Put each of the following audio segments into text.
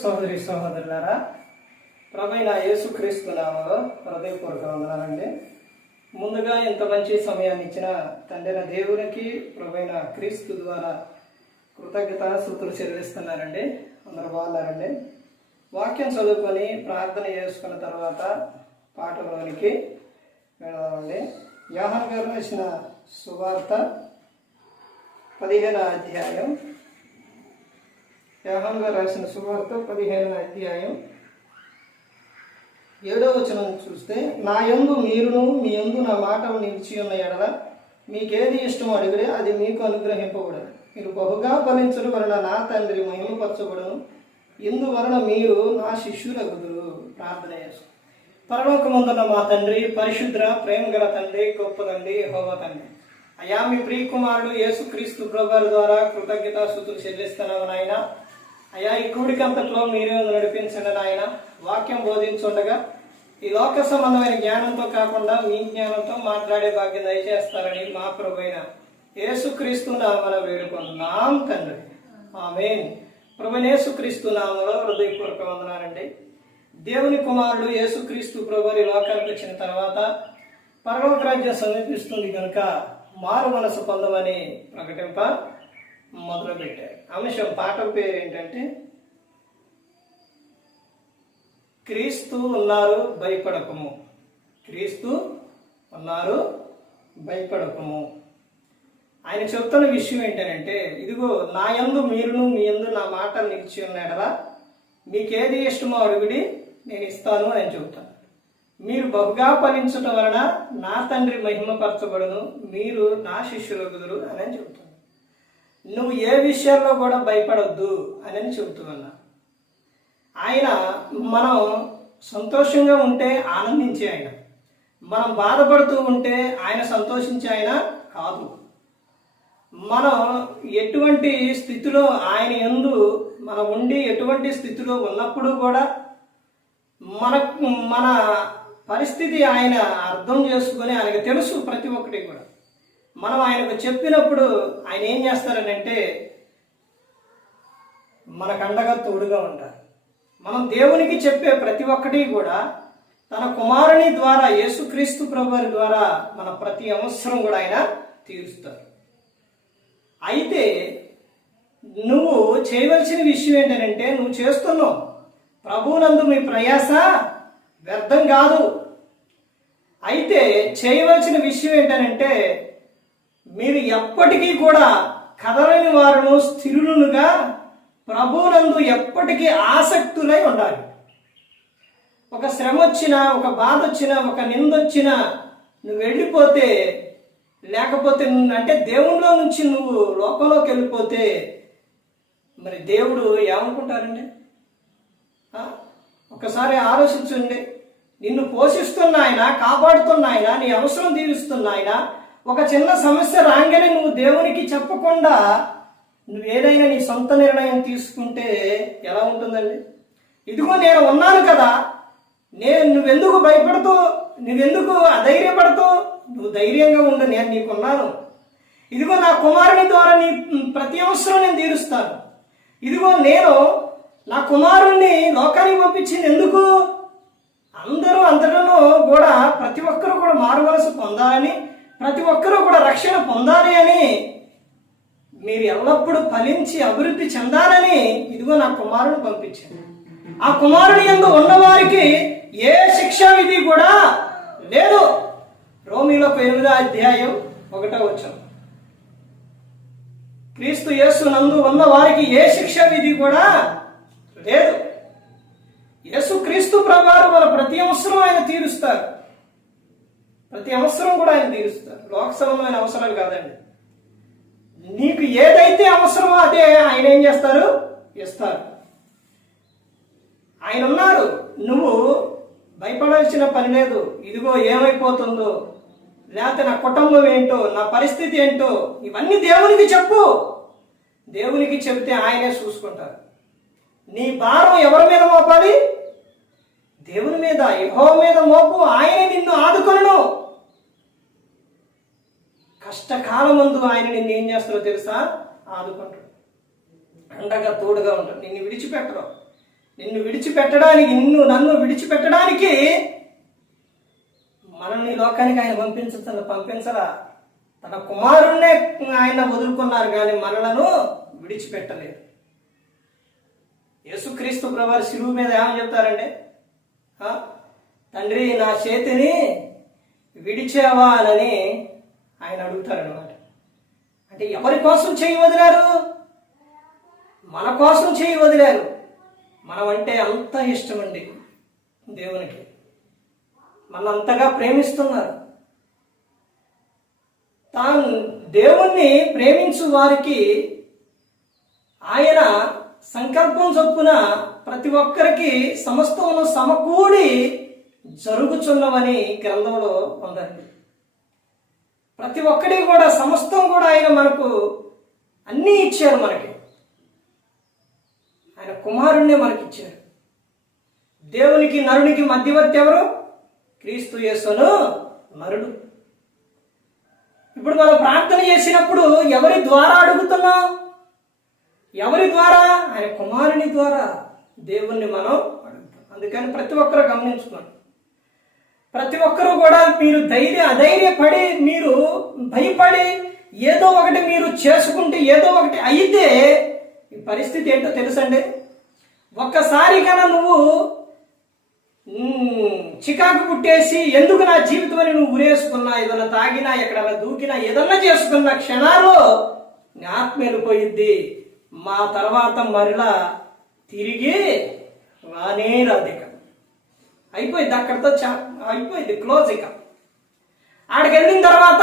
సోదరి సోదరులారా, ప్రభువైన యేసుక్రీస్తు నామములో హృదయపూర్వక వందనాలండి. ముందుగా ఇంత మంచి సమయాన్ని ఇచ్చిన తండ్రి దేవునికి ప్రభువైన క్రీస్తు ద్వారా కృతజ్ఞతాస్తుతులు చెల్లిస్తున్నారండి. అందరూ బాగున్నారండి. వాక్యం చదువుకొని ప్రార్థన చేసుకున్న తర్వాత పాఠంలోనికి వెళదామండి. యోహాను గారు రాసిన సువార్త 15వ అధ్యాయం. యోహాను గారు రాసిన సువార్త 15వ అధ్యాయం 7వ వచనం చూస్తే, నా యందు మీరును మీ యందు నా మాటలు నిలిచి ఉన్న ఎడల మీకేది ఇష్టమో అడిగితే అది మీకు అనుగ్రహింపబడదు. మీరు బహుగా ఫలించడం వలన నా తండ్రి మహిమపరచబడును. ఇందువలన మీరు నా శిష్యులగుదురు. ప్రార్థన చేసు. పరలోకమందున్న మా తండ్రి, పరిశుద్ర ప్రేమ గల తండ్రి, గొప్ప తండ్రి, యెహోవా తండ్రి, అయా మీ ప్రియకుమారుడు యేసుక్రీస్తు ప్రభువారి ద్వారా కృతజ్ఞతాస్తుతులు చెల్లిస్తున్నాము నాయన. అయ్యా ఈ కూడికంతట్లో మీరే నడిపించండి నాయన. వాక్యం బోధించుండగా ఈ లోక సంబంధమైన జ్ఞానంతో కాకుండా మీ జ్ఞానంతో మాట్లాడే భాగ్యం దయచేస్తారని మా ప్రభువైన యేసుక్రీస్తు నామమున వేడుకుంటున్నాం తండ్రి. ఆమేన్. ప్రభువైన యేసుక్రీస్తు నామములో హృదయపూర్వక వందనాలండి. దేవుని కుమారుడు యేసుక్రీస్తు ప్రభువారి లోకానికి వచ్చిన తర్వాత పరలోక రాజ్యం సమీపిస్తుంది కనుక మారు మనసు పొందమని ప్రకటింప మొదలు పెట్టారు. అంశం పాఠం పేరు ఏంటంటే, క్రీస్తు ఉన్నారు భయపడకము. క్రీస్తు ఉన్నారు భయపడకము. ఆయన చెప్తున్న విషయం ఏంటంటే, ఇదిగో నా యందు మీరును మీ యందు నా మాటలు నిలిచి ఉన్నాడలా మీకేది ఇష్టమో అడుగుడి నేను ఇస్తాను అని చెబుతాను. మీరు బహుగా ఫలించటం వలన నా తండ్రి మహిమపరచబడును. మీరు నా శిష్యులగుదురు అని చెబుతాను. నువ్వు ఏ విషయాల్లో కూడా భయపడొద్దు అని చెబుతున్నా. ఆయన మనం సంతోషంగా ఉంటే ఆనందించే ఆయన, మనం బాధపడుతూ ఉంటే ఆయన సంతోషించే ఆయన కాదు. మనం ఎటువంటి స్థితిలో ఆయన యందు మనం ఉండి ఎటువంటి స్థితిలో ఉన్నప్పుడు కూడా మన పరిస్థితి ఆయన అర్థం చేసుకుని ఆయనకు తెలుసు ప్రతి ఒక్కటి కూడా. మనం ఆయనకు చెప్పినప్పుడు ఆయన ఏం చేస్తారనంటే మనకు అండగా తోడుగా ఉంటారు. మనం దేవునికి చెప్పే ప్రతి ఒక్కటి కూడా తన కుమారుని ద్వారా యేసుక్రీస్తు ప్రభువారి ద్వారా మన ప్రతి అవసరం కూడా ఆయన తీరుస్తారు. అయితే నువ్వు చేయవలసిన విషయం ఏంటంటే, నువ్వు చేస్తున్నావు ప్రభువునందు మీ ప్రయాస వ్యర్థం కాదు. అయితే చేయవలసిన విషయం ఏంటంటే, మీరు ఎప్పటికీ కూడా కదలని వారును స్థిరులుగా ప్రభువునందు ఎప్పటికీ ఆసక్తులై ఉండాలి. ఒక శ్రమ వచ్చినా, ఒక బాధ వచ్చినా, ఒక నిందొచ్చినా నువ్వు వెళ్ళిపోతే, లేకపోతే అంటే దేవునిలో నుంచి నువ్వు లోకంలోకి వెళ్ళిపోతే మరి దేవుడు ఏమనుకుంటారండి? ఒకసారి ఆలోచించండి. నిన్ను పోషిస్తున్న ఆయన, కాపాడుతున్న ఆయన, నీ అవసరం తీరుస్తున్న ఆయన, ఒక చిన్న సమస్య రాగానే నువ్వు దేవునికి చెప్పకుండా నువ్వు ఏదైనా నీ సొంత నిర్ణయం తీసుకుంటే ఎలా ఉంటుందండి? ఇదిగో నేను ఉన్నాను కదా, నువ్వెందుకు భయపడుతూ, నువ్వెందుకు అధైర్యపడుతూ, నువ్వు ధైర్యంగా ఉండు, నేను నీకున్నాను. ఇదిగో నా కుమారుని ద్వారా నీ ప్రతి అవసరం నేను తీరుస్తాను. ఇదిగో నేను నా కుమారుణ్ణి లోకానికి పంపించింది ఎందుకు? అందరిలో కూడా ప్రతి ఒక్కరూ కూడా మారుమనసు పొందాలని, ప్రతి ఒక్కరూ కూడా రక్షణ పొందాలి అని, మీరు ఎల్లప్పుడూ ఫలించి అభివృద్ధి చెందాలని ఇదిగో నా కుమారుని పంపించాను. ఆ కుమారుని యందు ఉన్నవారికి ఏ శిక్షా విధి కూడా లేదు. రోమీలో 8వ అధ్యాయం 1వ వచనం. క్రీస్తు యేసు నందు ఉన్న వారికి ఏ శిక్షా విధి కూడా లేదు. యేసు క్రీస్తు ప్రభువారు మన ప్రతి అవసరం ఆయన తీరుస్తారు. ప్రతి అవసరం కూడా ఆయన తీరుస్తారు. లోక సంబంధమైన అవసరాలు కాదండి. నీకు ఏదైతే అవసరమో అదే ఆయన ఏం చేస్తారు? ఇస్తారు. ఆయన ఉన్నారు. నువ్వు భయపడాల్సిన పని లేదు. ఇదిగో ఏమైపోతుందో, లేకపోతే నా కుటుంబం ఏంటో, నా పరిస్థితి ఏంటో, ఇవన్నీ దేవునికి చెప్పు. దేవునికి చెబితే ఆయనే చూసుకుంటారు. నీ భారం ఎవరి మీద మోపాలి? దేవుని మీద, యెహోవా మీద మోపు. ఆయనే నిన్ను ఆదుకొనును. కష్టకాలం ముందు ఆయన నిన్ను ఏం చేస్తారో తెలుసా? ఆదుకుంటాడు. అండగా తోడుగా ఉంటాడు. నిన్ను విడిచిపెట్టరు. నన్ను విడిచిపెట్టడానికి మనల్ని లోకానికి ఆయన పంపించరా? తన కుమారుణ్ణే ఆయన వదులుకున్నారు కానీ మనలను విడిచిపెట్టలేదు. యేసుక్రీస్తు ప్రభువారు శిలువ మీద ఏమని చెప్తారండి? తండ్రి, నా చేతిని విడిచావా అని ఆయన అడుగుతారనమాట. అంటే ఎవరి కోసం చేయి వదిలారు? మన కోసం చేయి వదిలారు. మనం అంటే అంత ఇష్టం అండి దేవునికి. మన అంతగా ప్రేమిస్తున్నారు. తాను దేవుణ్ణి ప్రేమించు వారికి ఆయన సంకల్పం చొప్పున ప్రతి ఒక్కరికి సమస్తమును సమకూడి జరుగుచున్నవని గ్రంథంలో ఉందండి. ప్రతి ఒక్కడి కూడా సమస్తం కూడా ఆయన మనకు అన్నీ ఇచ్చారు. మనకి ఆయన కుమారుణ్ణే మనకిచ్చారు. దేవునికి నరునికి మధ్యవర్తి ఎవరు? క్రీస్తు యేసును నరుడు. ఇప్పుడు మనం ప్రార్థన చేసినప్పుడు ఎవరి ద్వారా అడుగుతున్నాం? ఎవరి ద్వారా? ఆయన కుమారుని ద్వారా దేవుణ్ణి మనం అడుగుతాం. అందుకని ప్రతి ఒక్కరు గమనించుకోండి. ప్రతి ఒక్కరూ కూడా మీరు అధైర్యపడి, మీరు భయపడి ఏదో ఒకటి మీరు చేసుకుంటే ఏదో ఒకటి అయితే ఈ పరిస్థితి ఏంటో తెలుసండి. ఒక్కసారి కన్నా నువ్వు చికాకు పుట్టేసి ఎందుకు నా జీవితం అని నువ్వు ఉరేసుకున్నా, ఏదన్నా తాగినా, ఎక్కడన్నా దూకినా, ఏదన్నా చేసుకున్న క్షణాల్లో నీ ఆత్మ వెళ్ళిపోయిద్ది. మా తర్వాత మరలా తిరిగి రానే రాదిక. అయిపోయింది, అక్కడితో అయిపోయింది, క్లోజ్. ఇక ఆడికి వెళ్ళిన తర్వాత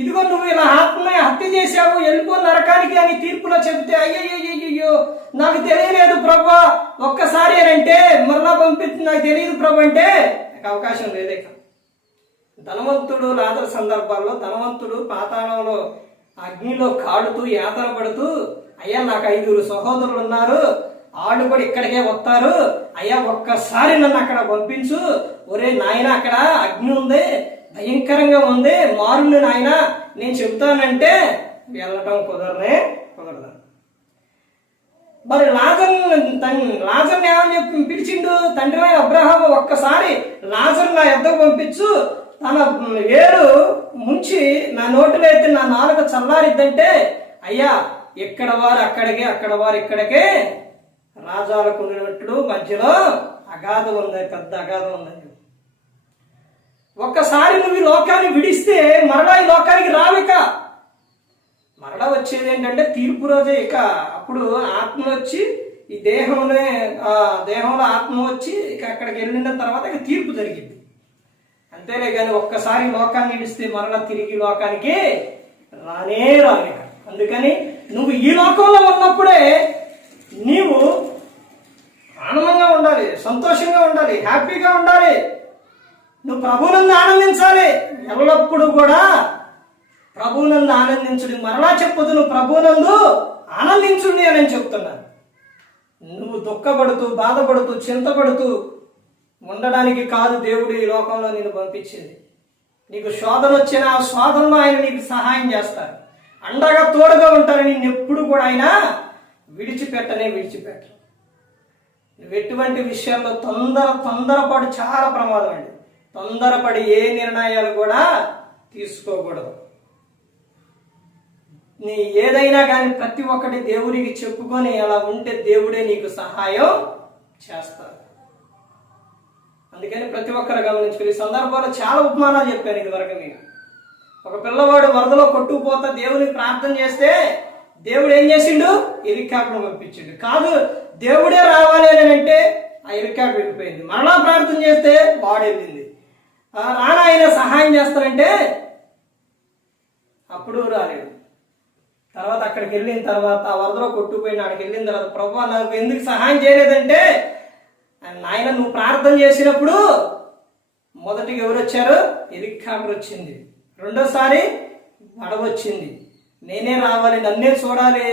ఇదిగో నువ్వు ఇలా ఆత్మని హత్య చేశావు, వెళ్ళిపో నరకానికి అని తీర్పులో చెబితే అయ్యో నాకు తెలియలేదు ప్రభా ఒక్కసారి అని అంటే మరలా పంపిస్తుంది, నాకు తెలియదు ప్రభు అంటే అవకాశం లేదే. ధనవంతుడు లాజరు సందర్భాల్లో ధనవంతుడు పాతాళంలో అగ్నిలో కాడుతూ యాతన పడుతూ, అయ్యా నాకు 5 సహోదరులు ఉన్నారు, వాళ్ళు కూడా ఇక్కడికే వస్తారు, అయ్యా ఒక్కసారి నన్ను అక్కడ పంపించు, ఒరే నాయన అక్కడ అగ్ని ఉంది, భయంకరంగా ఉంది, మారుని నాయన నేను చెబుతానంటే వెళ్ళటం కుదరదు. మరి లాజర్ని ఏమని చెప్పి పిలిచిండు? తండ్రి అబ్రహాము, ఒక్కసారి లాజర్ నా యొద్దకు పంపించు, తన వేరు ముంచి నా నోటిలో అయితే నా నాలుక చల్లారిద్దంటే, అయ్యా ఎక్కడ వారు అక్కడికే, అక్కడ వారు ఇక్కడికే రాజాలకు ఉన్నట్లు మధ్యలో అగాధం ఉంది, పెద్ద అగాధం ఉందని. ఒక్కసారి నువ్వు ఈ లోకాన్ని విడిస్తే మరలా ఈ లోకానికి రావిక. మరలా వచ్చేది ఏంటంటే తీర్పు రోజే. ఇక అప్పుడు ఆత్మ వచ్చి ఈ దేహంలో ఆత్మ వచ్చి ఇక అక్కడికి వెళ్ళిన తర్వాత ఇక తీర్పు జరిగింది. అంతేలే కానీ ఒక్కసారి లోకాన్ని విడిస్తే మరలా తిరిగి లోకానికి రానే రావిక. అందుకని నువ్వు ఈ లోకంలో ఉన్నప్పుడే నీవు ఆనందంగా ఉండాలి, సంతోషంగా ఉండాలి, హ్యాపీగా ఉండాలి. నువ్వు ప్రభువునందు ఆనందించాలి. ఎల్లప్పుడూ కూడా ప్రభువునందు ఆనందించుడి. మరలా చెప్పదు, నువ్వు ప్రభువునందు ఆనందించుడి అని చెప్తున్నాను. నువ్వు దుఃఖపడుతూ, బాధపడుతూ, చింతపడుతూ ఉండడానికి కాదు దేవుడు ఈ లోకంలో నేను పంపించింది. నీకు శోధన వచ్చిన ఆ శోధనలో ఆయన నీకు సహాయం చేస్తారు, అండగా తోడుగా ఉంటారు. నేను ఎప్పుడు కూడా ఆయన విడిచిపెట్టరు. నువ్వు ఎటువంటి విషయాల్లో తొందరపడి చాలా ప్రమాదం అండి. తొందరపడి ఏ నిర్ణయాలు కూడా తీసుకోకూడదు. నీ ఏదైనా కానీ ప్రతి ఒక్కటి దేవుడికి చెప్పుకొని అలా ఉంటే దేవుడే నీకు సహాయం చేస్తారు. అందుకని ప్రతి ఒక్కరు గమనించుకుని. ఈ సందర్భంలో చాలా ఉపమానాలు చెప్పాను ఇదివరకు మీకు. ఒక పిల్లవాడు వరదలో కొట్టుకుపోతా దేవునికి ప్రార్థన చేస్తే దేవుడు ఏం చేసిండు? హెలికాప్టర్ పంపించిండు. కాదు దేవుడే రావాలి అని అంటే ఆ హెలికాప్టర్ వెళ్ళిపోయింది. మరలా ప్రార్థన చేస్తే వాడు వెళ్ళింది. రానా ఆయన సహాయం చేస్తానంటే అప్పుడు రాలేదు. తర్వాత అక్కడికి వెళ్ళిన తర్వాత వరదలో కొట్టుకుపోయిన అక్కడికి వెళ్ళిన తర్వాత ప్రభువా నాకు ఎందుకు సహాయం చేయలేదంటే, నాయన నువ్వు ప్రార్థన చేసినప్పుడు మొదటికి ఎవరు వచ్చారు? హెలికాప్టర్ వచ్చింది. రెండోసారి పడవ వచ్చింది. నేనే రావాలి, నన్నే చూడాలి,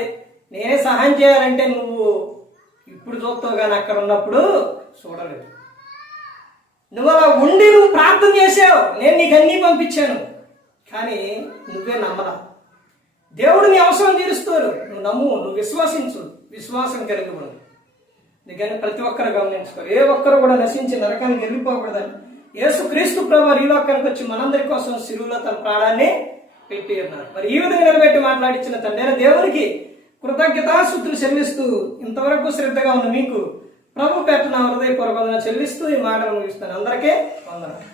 నేనే సహాయం చేయాలంటే నువ్వు ఇప్పుడు చూస్తావు కానీ అక్కడ ఉన్నప్పుడు చూడలేదు. నువ్వు అలా ఉండి నువ్వు ప్రార్థన చేసావు, నేను నీకు అన్నీ పంపించాను, కానీ నువ్వే నమ్మలా. దేవుడు నీ అవసరం తీరుస్తారు. నువ్వు నమ్ము, నువ్వు విశ్వసించు, విశ్వాసం కలిగి ఉండు. దీన్ని ప్రతి ఒక్కరు గమనించుకోరు. ఏ ఒక్కరు కూడా నశించి నరకానికి వెళ్ళిపోకూడదని యేసు క్రీస్తు ప్రభువు ఈ లోకానికి వచ్చి మనందరి కోసం శిలువలో తన ప్రాణాన్ని పెట్టి ఉన్నారు. మరి ఈ విధంగా నిలబెట్టి మాట్లాడించిన తండ్రి దేవునికి కృతజ్ఞతాస్తుతులు చెల్లిస్తూ ఇంతవరకు శ్రద్ధగా ఉన్న మీకు ప్రభు పేట నా హృదయపూర్వకంగా చెల్లిస్తూ ఈ మాటలు ముగిస్తాను. అందరికీ వందనాలు.